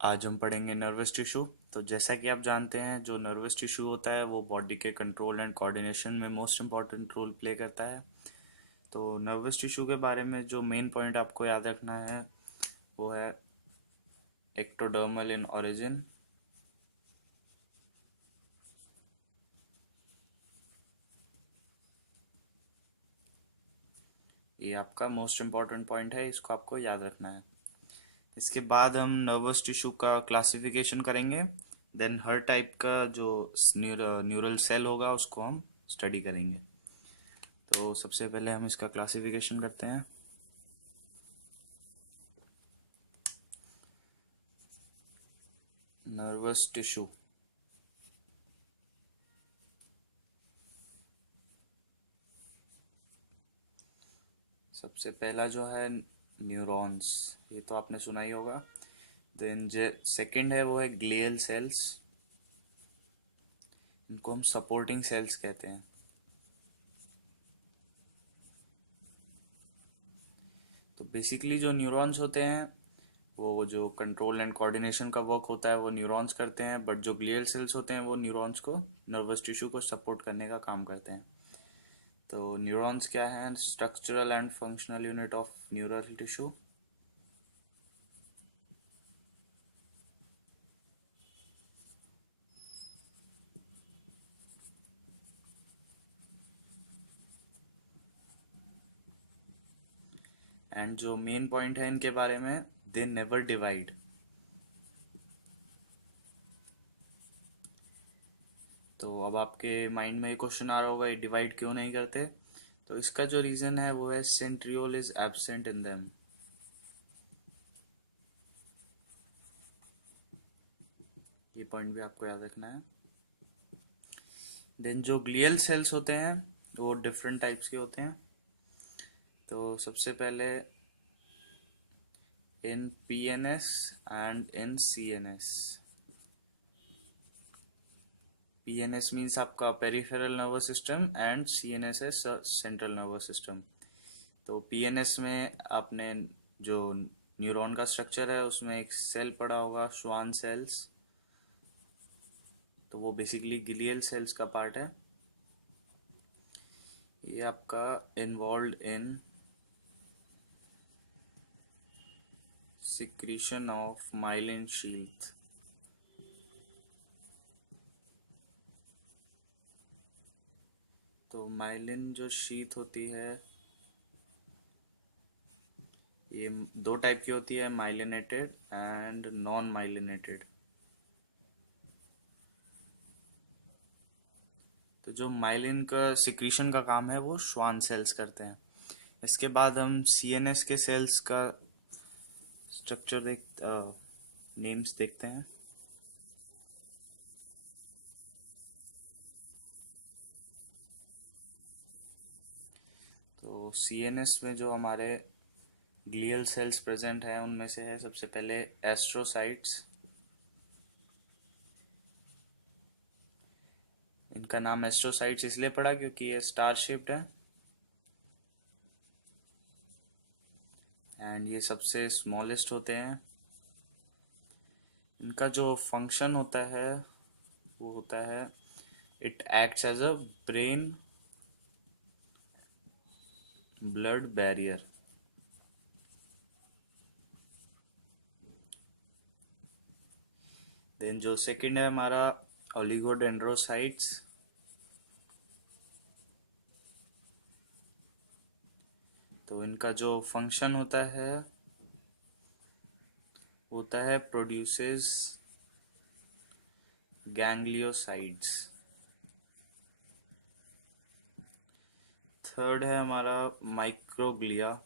आज हम पढ़ेंगे नर्वस टिश्यू। तो जैसा कि आप जानते हैं, जो नर्वस टिश्यू होता है वो बॉडी के कंट्रोल एंड कोऑर्डिनेशन में मोस्ट इम्पॉर्टेंट रोल प्ले करता है। तो नर्वस टिश्यू के बारे में जो मेन पॉइंट आपको याद रखना है वो है एक्टोडर्मल इन ओरिजिन। ये आपका मोस्ट इम्पॉर्टेंट पॉइंट है, इसको आपको याद रखना है। इसके बाद हम नर्वस टिश्यू का क्लासिफिकेशन करेंगे। देन हर टाइप का जो न्यूरल सेल होगा उसको हम स्टडी करेंगे। तो सबसे पहले हम इसका क्लासिफिकेशन करते हैं। नर्वस टिश्यू, सबसे पहला जो है न्यूरॉन्स, ये तो आपने सुना ही होगा। देन जो सेकंड है वो है ग्लियल सेल्स, इनको हम सपोर्टिंग सेल्स कहते हैं। तो बेसिकली जो न्यूरॉन्स होते हैं वो जो कंट्रोल एंड कोऑर्डिनेशन का वर्क होता है वो न्यूरॉन्स करते हैं, बट जो ग्लियल सेल्स होते हैं वो न्यूरॉन्स को, नर्वस टिश्यू को सपोर्ट करने का काम करते हैं। तो न्यूरॉन्स क्या है? Structural and functional unit of neural tissue. And जो मेन पॉइंट है इनके बारे में, दे नेवर डिवाइड। तो अब आपके माइंड में ये क्वेश्चन आ रहा होगा, ये डिवाइड क्यों नहीं करते? तो इसका जो रीजन है वो है centriole is absent in them. ये पॉइंट भी आपको याद रखना है। देन जो ग्लियल सेल्स होते हैं वो डिफरेंट टाइप्स के होते हैं। तो सबसे पहले इन पीएनएस एंड इन सीएनएस। पीएनएस मीन्स आपका peripheral nervous system and CNS है सेंट्रल नर्वस सिस्टम। तो पीएनएस में आपने जो न्यूरॉन का स्ट्रक्चर है उसमें एक सेल पड़ा होगा, श्वान सेल्स। तो वो बेसिकली ग्लियल सेल्स का पार्ट है। ये आपका involve in secretion of myelin shield. तो माइलिन जो शीथ होती है ये दो टाइप की होती है, माइलिनेटेड एंड नॉन माइलिनेटेड। तो जो माइलिन का सिक्रीशन का काम है वो श्वान सेल्स करते हैं। इसके बाद हम सीएनएस के सेल्स का स्ट्रक्चर नेम्स देखते हैं। तो सीएनएस में जो हमारे ग्लियल सेल्स प्रेजेंट है उनमें से है सबसे पहले एस्ट्रोसाइट्स। इनका नाम एस्ट्रोसाइट्स इसलिए पड़ा क्योंकि ये स्टार शेप्ड है एंड ये सबसे स्मॉलेस्ट होते हैं। इनका जो फंक्शन होता है वो होता है, it acts as a brain blood barrier. Then जो सेकंड है हमारा ओलिगोडेंड्रोसाइट्स। तो इनका जो फंक्शन होता है प्रोड्यूसेस गैंग्लियोसाइड्स। थर्ड है हमारा माइक्रोग्लिया।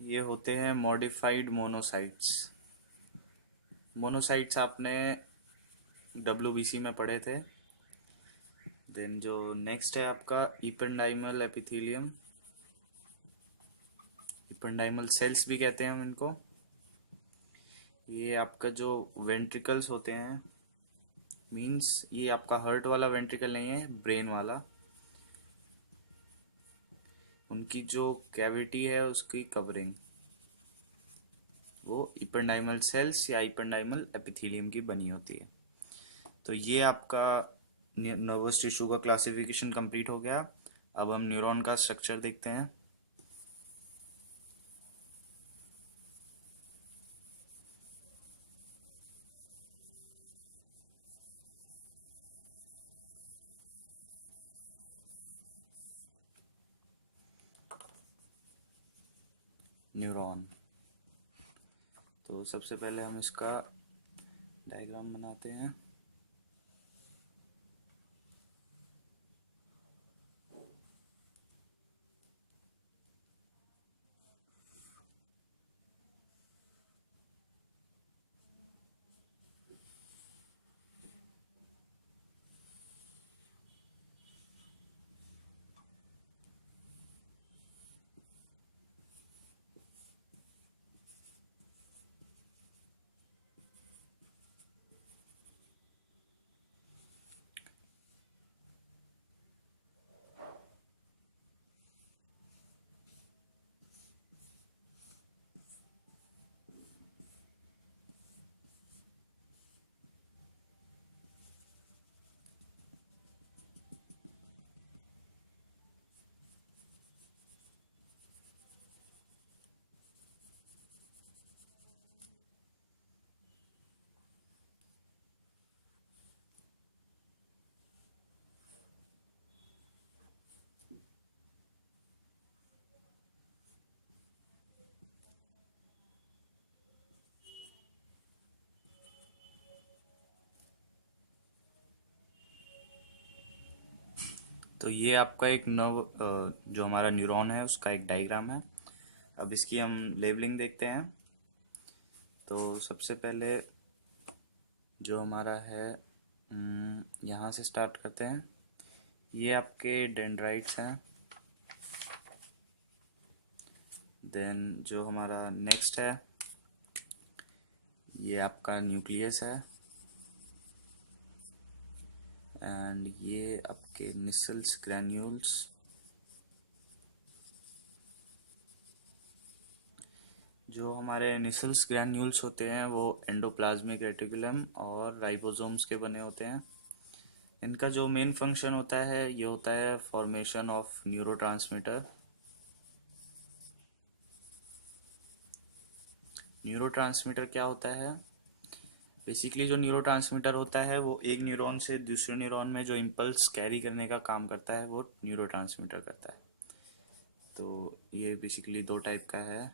ये होते हैं मॉडिफाइड मोनोसाइट्स। मोनोसाइट्स आपने डब्ल्यूबीसी में पढ़े थे। देन जो नेक्स्ट है आपका इपेंडाइमल एपिथेलियम। इपेंडाइमल सेल्स भी कहते हैं हम इनको। ये आपका जो वेंट्रिकल्स होते हैं, मींस ये आपका हर्ट वाला वेंट्रिकल नहीं है, ब्रेन वाला। उनकी जो कैविटी है उसकी कवरिंग। वो इपेंडाइमल सेल्स या इपेंडाइमल एपिथेलियम की बनी होती है। तो ये आपका नर्वस टिश्यू का क्लासिफिकेशन कंप्लीट हो गया। अब हम न्यूरॉन का स्ट्रक्चर देखते हैं। न्यूरॉन, तो सबसे पहले हम इसका डायग्राम बनाते हैं। तो ये आपका एक जो हमारा न्यूरॉन है उसका एक डायग्राम है। अब इसकी हम लेबलिंग देखते हैं। तो सबसे पहले जो हमारा है, यहाँ से स्टार्ट करते हैं। ये आपके डेंड्राइट्स हैं। देन जो हमारा नेक्स्ट है, ये आपका न्यूक्लियस है। एंड ये आपके निसल्स ग्रैन्यूल्स। जो हमारे निसल्स ग्रैन्यूल्स होते हैं वो एंडोप्लाज्मिक रेटिकुलम और राइबोसोम्स के बने होते हैं। इनका जो मेन फंक्शन होता है ये होता है फॉर्मेशन ऑफ न्यूरोट्रांसमीटर। न्यूरोट्रांसमीटर क्या होता है? बेसिकली जो न्यूरोट्रांसमीटर होता है वो एक न्यूरॉन से दूसरे न्यूरॉन में जो इम्पल्स कैरी करने का काम करता है वो न्यूरोट्रांसमीटर करता है। तो ये बेसिकली दो टाइप का है,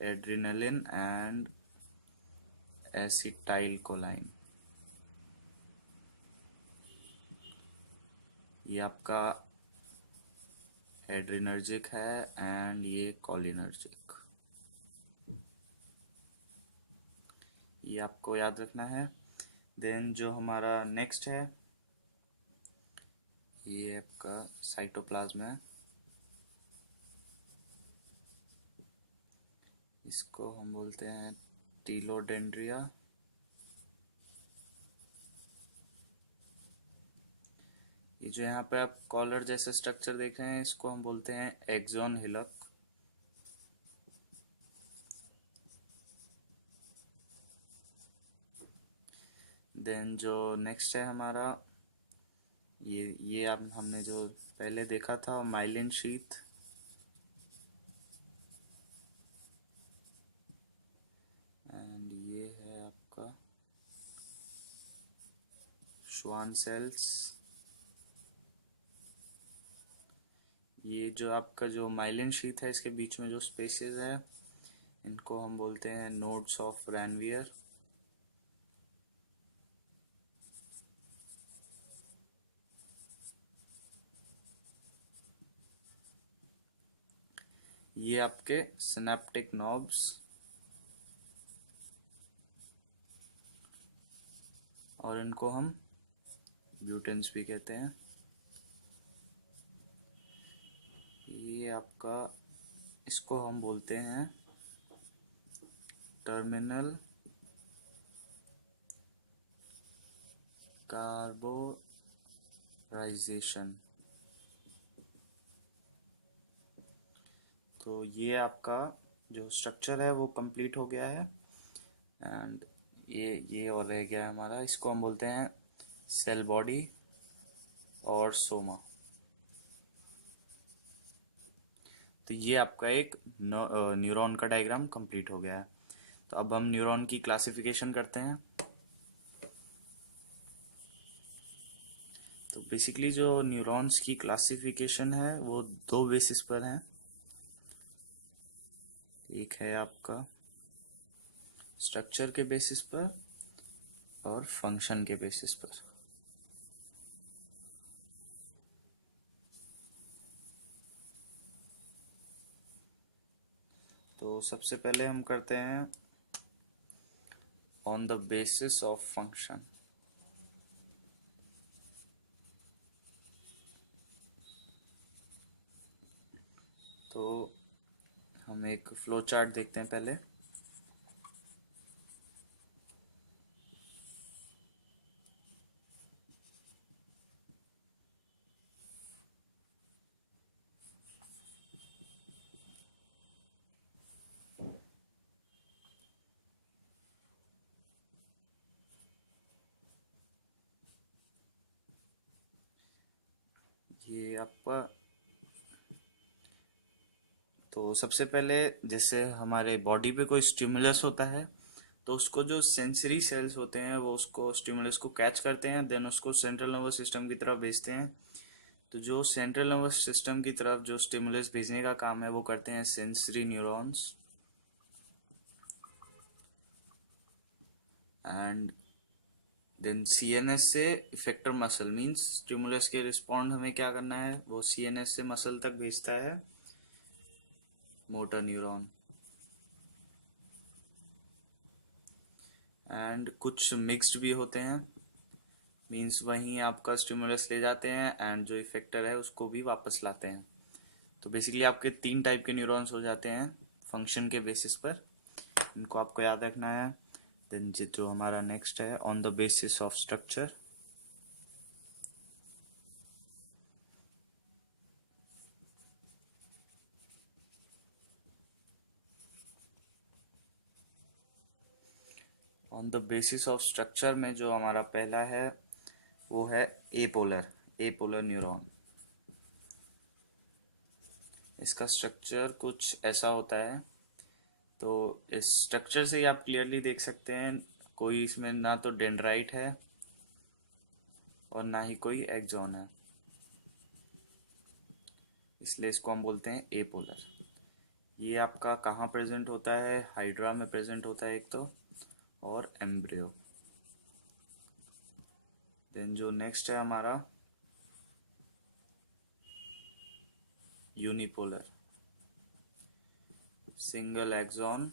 एड्रिनलिन एंड एसिटाइल कोलाइन। ये आपका एड्रिनर्जिक है एंड ये कोलिनर्जिक। ये आपको याद रखना है। देन जो हमारा नेक्स्ट है, ये आपका साइटोप्लाज्म है। इसको हम बोलते हैं टीलोडेंड्रिया। ये जो यहाँ पे आप कॉलर जैसे स्ट्रक्चर देख रहे हैं इसको हम बोलते हैं एक्सॉन हिलक। देन जो नेक्स्ट है हमारा, ये आप हमने जो पहले देखा था माइलिन शीथ। एंड ये है आपका श्वान सेल्स। ये जो आपका जो माइलिन शीथ है इसके बीच में जो स्पेसेस है इनको हम बोलते हैं नोड्स ऑफ रैनवियर। ये आपके सिनेप्टिक नॉब्स और इनको हम ब्यूटेंस भी कहते हैं। ये आपका, इसको हम बोलते हैं टर्मिनल कार्बोराइजेशन। तो ये आपका जो स्ट्रक्चर है वो कंप्लीट हो गया है। एंड ये और रह गया है हमारा, इसको हम बोलते हैं सेल बॉडी और सोमा। तो ये आपका एक न्यूरॉन का डायग्राम कंप्लीट हो गया है। तो अब हम न्यूरॉन की क्लासिफिकेशन करते हैं। तो बेसिकली जो न्यूरॉन्स की क्लासिफिकेशन है वो दो बेसिस पर है। एक है आपका स्ट्रक्चर के बेसिस पर और फंक्शन के बेसिस पर। तो सबसे पहले हम करते हैं on the basis of function. तो हम एक फ्लो चार्ट देखते हैं पहले। ये आपका, तो सबसे पहले जैसे हमारे बॉडी पे कोई स्टिमुलस होता है तो उसको जो सेंसरी सेल्स होते हैं वो उसको स्टिमुलस को कैच करते हैं, देन उसको सेंट्रल नर्वस सिस्टम की तरफ भेजते हैं। तो जो सेंट्रल नर्वस सिस्टम की तरफ जो स्टिमुलस भेजने का काम है वो करते हैं sensory neurons. And then CNS से इफेक्टर मसल, मींस स्टिमुलस के रिस्पॉन्ड हमें क्या करना है वो सीएनएस से मसल तक भेजता है मोटर न्यूरॉन। एंड कुछ मिक्स्ड भी होते हैं, मींस वहीं आपका स्टिमुलस ले जाते हैं एंड जो इफेक्टर है उसको भी वापस लाते हैं। तो बेसिकली आपके तीन टाइप के न्यूरॉन्स हो जाते हैं फंक्शन के बेसिस पर, इनको आपको याद रखना है। देन जो हमारा नेक्स्ट है on the basis of structure. On the basis of structure में जो हमारा पहला है वो है एपोलर न्यूरॉन। इसका स्ट्रक्चर कुछ ऐसा होता है। तो इस स्ट्रक्चर से ही आप क्लियरली देख सकते हैं कोई इसमें ना तो डेंड्राइट है और ना ही कोई एक्सॉन है, इसलिए इसको हम बोलते हैं एपोलर। ये आपका कहाँ प्रेजेंट होता है, हाइड्रा में प्रेजेंट होता है एक तो, और एम्ब्रियो। देन जो नेक्स्ट है हमारा unipolar, single axon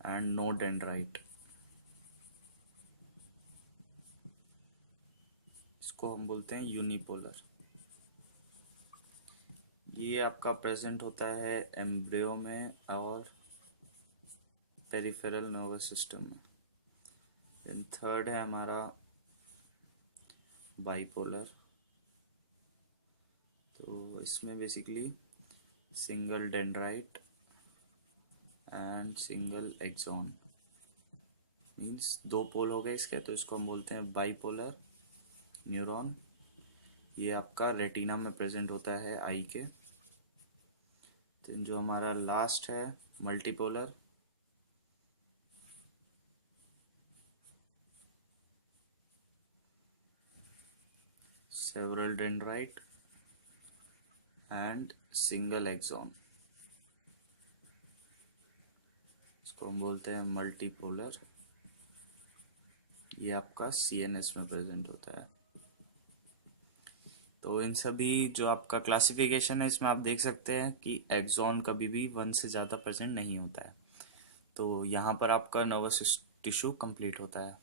and no dendrite, इसको हम बोलते हैं यूनिपोलर। ये आपका प्रेजेंट होता है एम्ब्रियो में और पेरिफेरल नर्वस सिस्टम में। देन थर्ड है हमारा बाइपोलर। तो इसमें basically single dendrite and single axon, means दो पोल हो गए इसके, तो इसको हम बोलते हैं बाइपोलर न्यूरॉन। ये आपका रेटिना में प्रेजेंट होता है आई के। तो जो हमारा लास्ट है multipolar, several dendrite and single axon, इसको हम बोलते हैं मल्टीपोलर। ये आपका सीएनएस में प्रेजेंट होता है। तो इन सभी जो आपका क्लासिफिकेशन है इसमें आप देख सकते हैं कि एक्सॉन कभी भी वन से ज़्यादा प्रेजेंट नहीं होता है। तो यहाँ पर आपका नर्वस टिश्यू कंप्लीट होता है।